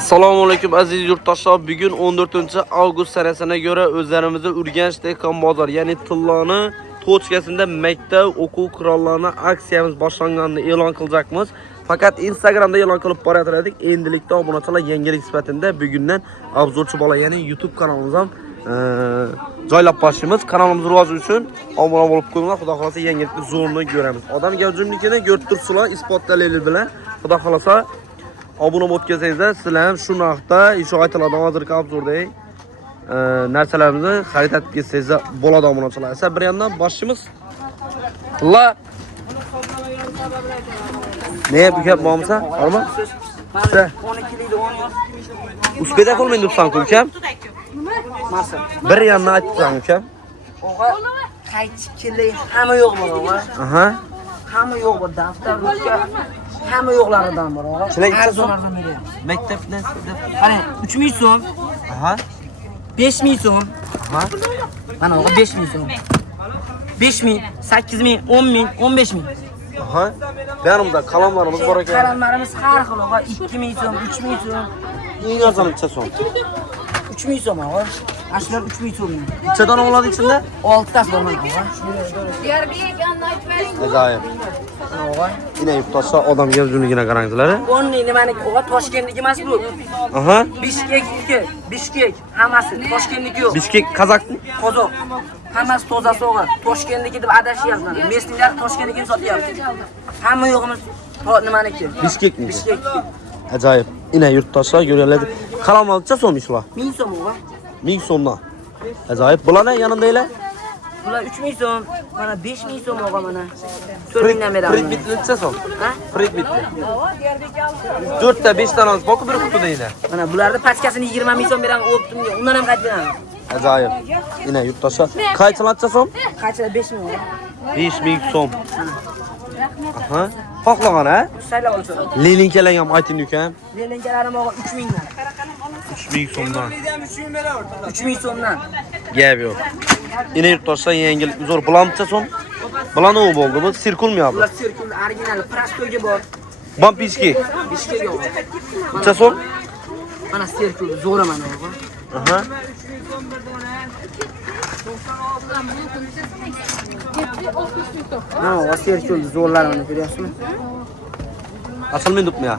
Assalomu alaykum aziz yurtdoshlar. Bugun 14-avgust sanasına göre o'zlarimizda Urganch dehqon bozor, ya'ni Tilloni tochkasida maktab o'quv qurollarini aksiyamiz boshlanganini e'lon qiljakmiz. Fakat Instagramda e'lon qilib boraverdik. Endilikda obunachilar yangilik sifatida bugundan obzorchi bola, ya'ni YouTube kanalimizdan joylab başlaymiz. Kanalimiz rivoji uchun obuna bo'lib qo'yinglar. Xudo xolasa yangilikni zo'rni ko'ramiz. Odam gavjumlikini ko'rib turibsizlar, isbotlalaylik bilan. Xudo xolasa obuna o'tkazsangizlar, sizlar ham shu narxda isho aytiladigan hozirgi obzordagi narsalarimizni xarid etib ketsangizlar bo'ladi obunachilar. Esa bir yandan boshlaymiz. La ne bu gap bo'lmasa, bormi? 12'liydi 10 yoz. Uspeda qolmaydi debsan ukam. Masa. Bir yandan aytsan ukam. Oga qaychi kelay hamma yo'q bor oga. Aha. Hamma yo'q bor, daftar ruchka hamma yo'qlaridan bor oga. Arzon beradi. Maktabda Qani 3000 so'm, aha. 5000 so'm. Aha. Mana oga 5000 so'm. 5000, 8000, 10000, 15000. Aha. Yanımda kalamlarımız var ekan. Qalamlarimiz har xil oga 2000 so'm, 3000 so'm. Nega yozilibcha so'm? 3000 so'm oga. Ashlar 3000 so'm. Nechadan oladi ichida? 6 tasi bor mana oga. Ajoyib. Oga. Yine yurtdoshlar odam gavjumligini qarangizlar. 10 ming nimaniki oga, Toshkentniki emas bu. Aha. Bishkek, hammasi Toshkentniki yo'q. Bishkek Qozaq. Qozoq. Hammasi toza so'g'a. Toshkentniki deb adashyapman. Messenjar Toshkentnikini sotyapti. Hamma yo'g'imiz nimaniki? Bishkekniki. Bishkek. Ajoyib. Yine yurtdoshlar ko'rganlar. Qalamlarcha so'm ishlar. 1000 so'm oga. 1000 so'mdan. Ajoyib. Bularni yanimdalar. Bular 3000 so'm, mana 5000 so'm oga mana. 4000 dan beraman. Frit bitlicha so'm. Ha? Frit bitli. 4 ta 5 tanamiz boku bir qutuda yine. Mana bularni paskasini 20 ming so'm beraman, o'pdim. Undan ham qayt beraman. Ajoyib. Yine yurtdoshlar. Qaychilancha so'm? Qancha 5000 oga. 5000 so'm. Aha. Xohlagan ha? Saylab olsin. Leninkalar ham ayting ukam. Lelenkalarim oga 3000 dan. 3000 so'mdan. 3000 so'mdan. Gap yo'q. Yine yurtdoshlar yangilik zo'r bulamcha so'm. Bulan o bo'ldi bu sirkulmayapti. Bular sirkul original Prastoyga bor. Bampichki. Bishkek yo'q. Necha so'm? Mana sirkul zo'ra mana oga. Aha. Mana oga sirkul zo'rlar mana ko'ryapsizmi? Açılmayı tutmaya.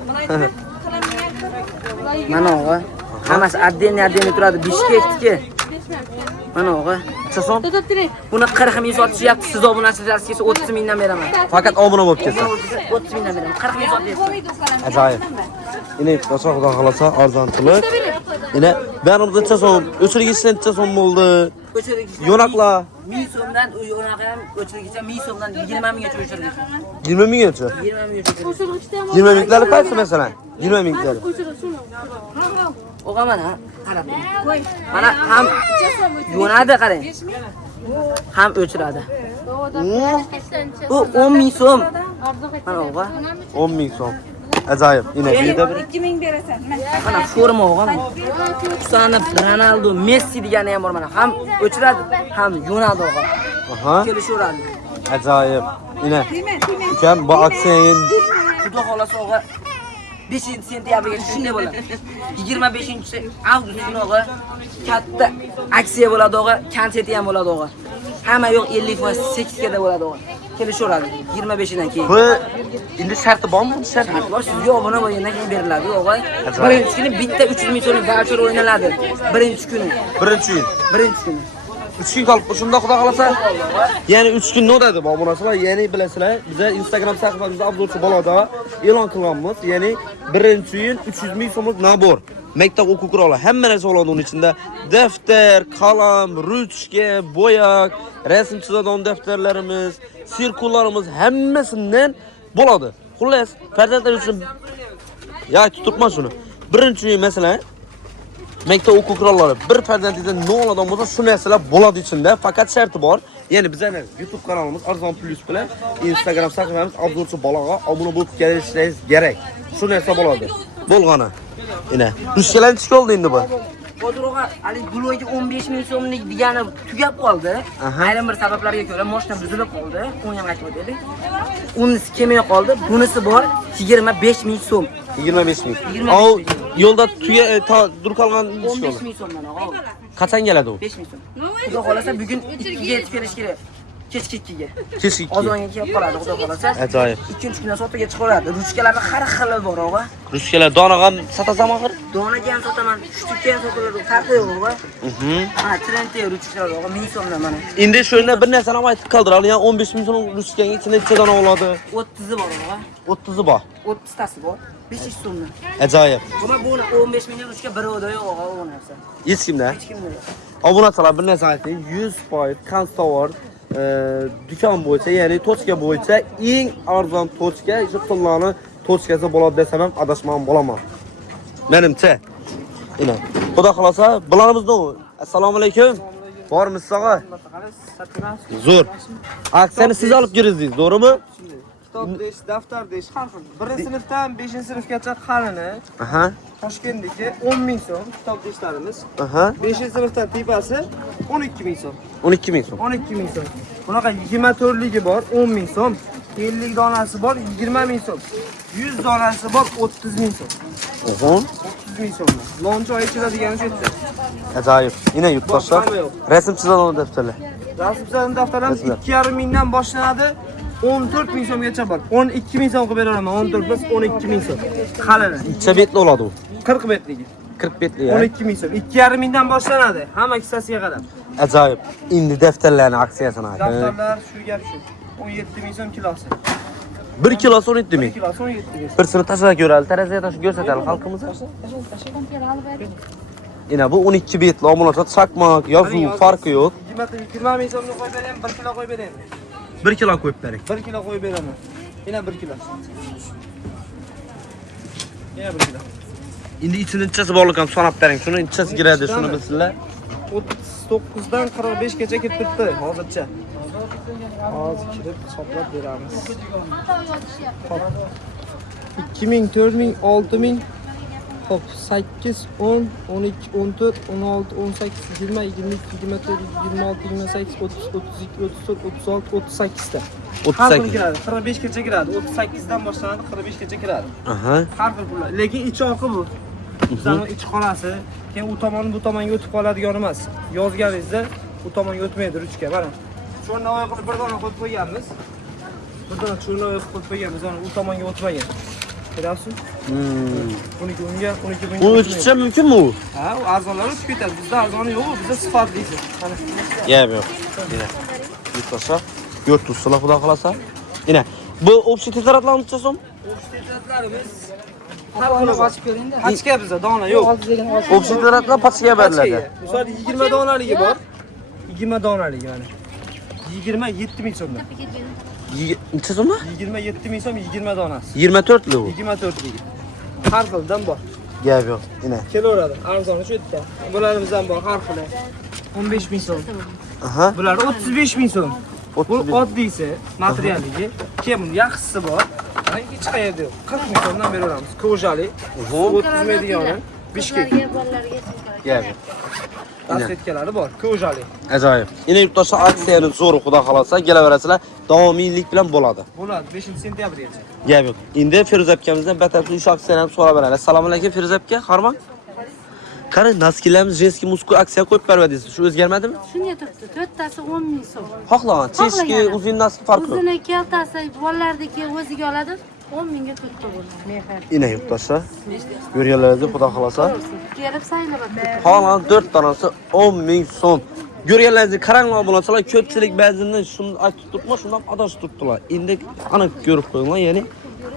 Mana oga. Hammasi adden turadi. Bishkekniki. Mana oga. Necha so'm? Buni 40 ming sotishyapti. Siz obunachilarsiz kelsa 30 mingdan beraman. Faqat obuna bo'lib ketsa. 30 mingdan beraman. 40 ming sotyapti. Ajoyib. Yine yurtdoshlar xudo xolasa arzonchilik. Yine benim necha so'm? O'chirgichdan necha so'm bo'ldi? Yo'naqlar 1000 so'mdan yo'naqa ham o'chirgicha 1000 so'mdan 20 minggacha o'chirgicha. 20 minggacha. 20 minggacha o'chirgicha. 20 minglar qaysi masalan? 20 minglar. Oga mana qarab. Mana ham yo'nadi qarang. Ham o'chiradi. Bu 10 ming so'm. Mana oga. 10 ming so'm. Ajoyib. Yine bir 2000 berasan. Mana forma oga. Cristiano Ronaldo, Messi degani ham bor mana. Ham o'chiradi, ham yo'nadi oga. Aha. Kelishaveradi. Ajoyib. Yine ukam bu aksiyanın Xudo xolasa oga 5 sentyabrga shunday bo'ladi. 25-avgust kuni oga katta aksiya bo'ladi oga, konsert ham bo'ladi oga. Hamma yo'q 50% sekskada bo'ladi oga. Kelishaveradi 25dan keyin. bu endi sharti bormi? Sharti Bor, sizga obuna bo'lgandan keyin beriladi oga. Birinchi kuni bitta 300 ming so'mlik voucher o'ynaladi. Birinchi kuni. birinchi o'yin. Birinchi kuni. 3 kun qolib shunda xudo xolasa. Ya'ni 3 kun o'tadi bu obunachilar. Ya'ni bilasizlar, biz Instagram sahifamizda obzorchi bolada e'lon qilganmiz. Ya'ni birinchi o'yin 300 ming so'mlik nabor. Maktab o'quv qurollari hamma narsa bo'ladi uning ichida. Daftar, qalam, ruchka, bo'yak, rasm chizadigan daftarlarimiz, sirkullarimiz hammasidan bo'ladi. Xullas, farzandlar uchun ya tutibman shuni. Birinchi o'yin masalan maktab o'quv qurollari bir farzandingizdan ne oladigan bo'lsa shu narsalar bo'ladi ichida, faqat sharti bor. Ya'ni bizning YouTube kanalimiz Arzon Plus bilan Instagram sahifamiz obzorchi bolaga obuna bo'lib kelishingiz kerak. Shu narsa bo'ladi. Bo'lg'ani. Yine. Ruchkalar ichki oldi endi bu. Hozirga hali Gloyga 15 ming so'mlik degani tugab qoldi. Ayrim bir sabablarga ko'ra mashina buzilib qoldi. Uni ham aytib o'taylik. Unisi kelmay qoldi. Bunisi bor 25 ming so'm. 25 ming. 25 ming. yo'lda tuya dur qolgan 15 ming so'mdan og'a. Qachon keladi u? 5 ming so'm. Xudo xolasa bugun 2 ga yetib kelish kerak. Kechki 2 ga. Kechki 2. Ozonga kelib qoladi, xudo xolasa. Ajoyib. 2-3 kundan so'rtaga chiqaradi. Ruchkalarning har xili bor og'a. Ruchkalar donaga satasan axir? Donaga ham sotaman, shtukka ham sotiladi, farqi yo'q og'a. Ha, trendga ruchkalar og'a, 1000 so'mdan mana. Endi shunda bir narsani aytib qoldiradi. Yani 15 ming so'm ruchkaga ichida necha dona bo'ladi? 30 bor og'a. 30 bor. 30 tasi bor. 500 so'mdan. Ajoyib. Buni bu 15 ming ruchka bir o'da yo'q og'a, u narsa. Hech kimda. Hech kimda yo'q. Obunachilar bir narsa ayting. 100% Kanstovar dükkan bo'yicha, ya'ni tochka bo'yicha eng arzon tochka, shu pullarni tochkasi bo'ladi desam ham adashman bo'laman. Menimcha. Ina. Xudo xolasa, bilarimizmi? Assalomu alaykum. Bormisiz og'a? Zo'r. Aksiyani siz olib kirdingiz, to'g'rimi? Kitob deyish, daftar deyish har xil. 1-sinfdan 5-sinfgacha qalini Aha. Toshkentdagi 10 ming so'm kitob deyishlarimiz. Aha. 5-sinfdan tepasi 12 ming so'm. 12 ming so'm. 12 ming so'm. Bunaqa 24 ligi bor 10 ming so'm. 50 donasi bor 20 ming so'm. 100 donasi bor 30 ming so'm. Oho. 30 ming so'm. Loncha oy ichiladigan shu yerda. Ajoyib. Ina yurtdoshlar. Rasm chizadigan daftarlar. Rasmlarning daftarlarimiz 2,5 mingdan boshlanadi. 14 ming so'mgacha bor. 12 ming so'm qilib beraman. 14 plus 12 ming so'm. Qalini. Necha betli bo'ladi u? 40 betligi. 40 betli ya. 12 ming so'm. 2,5 mingdan boshlanadi. Hamma kissasiga qarab. Ajoyib. Endi daftarlarning aksiyasini ayting. Daftarlar shu gap shu. 17 ming so'm kilosi. 1 kilosi 17 ming. 1 kilosi 17 ming. Birsini tashlab ko'radi, taraziga tashib ko'rsatadi xalqimizga. Ina bu 12 betli omonat chaqmoq, yozuv farqi yo'q. 20 ming so'mni qo'yib beraman, 1 kilo qo'yib beraman. 1 kilo qo'yib bering. 1 kilo qo'yib beraman. Yana 1 kilo. Yana 1 kilo. Endi ichini ichasi borligini sanab bering. Shuni ichasi kiradi, shuni bilsinlar. 39 dan 45 gacha kelib turibdi hozircha. Hozir kirib hisoblab beramiz. Hop. 2000, 4000, 6000. Hop, 8, 10, 12, 14, 16, 18, 20, 22, 24, 26, 28, 30, 32, 34, 36, 38 ta. 38. kiradi. 45 gacha kiradi. 38 dan boshlanadi, 45 gacha kiradi. Aha. Har xil pullar. Lekin ichi oqi bu. Bizning ichi xonasi, keyin u tomon bu tomonga o'tib qoladigan emas. Yozganingizda u tomonga o'tmaydi ruchka. Mana. Shuni oyoq qilib bir dona qo'yib qo'yganmiz. Bir dona shuni oyoq qilib qo'yganmiz, mana u tomonga o'tmagan. Ko'ryapsiz? Buniki unga, buniki bunga. Uni o'tkizish mumkinmi u? Ha, u arzonlar o'tib ketadi. Bizda arzoni yo'q, bizda sifatlisi. Mana. Yo'q. Ina. Yurtdoshlar, yurtdoshlar xudo xolasa. Ina. Bu общий tezlatlarni so'm? Tezlatlarimiz har xil ochib ko'ring-da. Pachka bizda dona yo'q. Общий tezlatlar pachkaga beriladi. Misol 20 donaligi bor. 20 donaligi mana. 27 ming so'mdan. Necha so'mmi? 27 ming so'm 20 donasi. 24 li u. 24 ligi. Har xildan bor. Gap yo'q. Ina. Kelaveradi. Arzoni shu yerda. Bularimiz ham bor har xili. 15 ming so'm. Aha. Bular 35 ming so'm. Bu 35. oddiysi, materialligi. Keyin yaxshisi bor. Mana hech qayerda yo'q. 40 ming so'mdan beraveramiz. Kovjali. O'tmaydigani. Bishkek. Gap yo'q. Asvetkalari bor. Kovjali. Ajoyib. Ina yurtdoshlar aksiyani zo'r xudo xolasa kelaverasizlar. Davomiylik bilan bo'ladi. Bo'ladi 5-sentyabrgacha. Gap yo'q. Endi Feruz akamizdan batafsil ish aksiyalarini so'rab beramiz. Assalomu alaykum Feruz aka, xorma? Qani, naskilarimiz jenskiy muskul aksiya qo'yib bermadingiz. Shu o'zgarmadimi? Shunga turibdi. 4tasi 10 ming so'm. Xohlagan, cheski, uzun nask farqi yo'q. Uzuni keltasi bolalardagi o'ziga oladi. 10 mingga 4ta bo'ladi. Ina yurtdoshlar. Ko'rganlaringizni xudo xolasa. Kelib saylab Xohlagan 4 donasi 10 ming so'm. Ko'rganlaringizni qaranglar bo'lasalar, ko'pchilik ba'zidan shuni aytib turibman, shundan adashib turibdilar. Endi aniq ko'rib qo'yinglar, ya'ni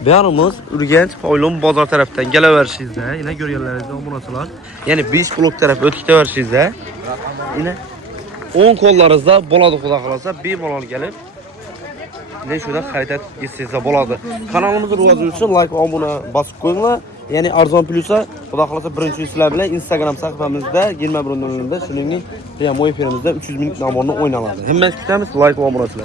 Beyanımız Urganch, Poylon bozor tarafdan kelaverishingizda, yine ko'rganlaringizda bo'lasalar, ya'ni 5 blok taraf o'tib ketaverishingizda, yine 10 qo'llaringizda bo'ladi xudo xolasa, bemalol kelib ne shunda xarid etsangizlar bo'ladi. Kanalimizni rivojlanishi uchun like va obuna bosib qo'yinglar. Ya'ni arzon plyusa xudo xolasa birinchi sizlar bilan Instagram sahifamizda 21:00 da shuningdek promoy efirimizda 300 minut nomorni o'ynaladi. Hammamiz kutamiz, like va obunachilar.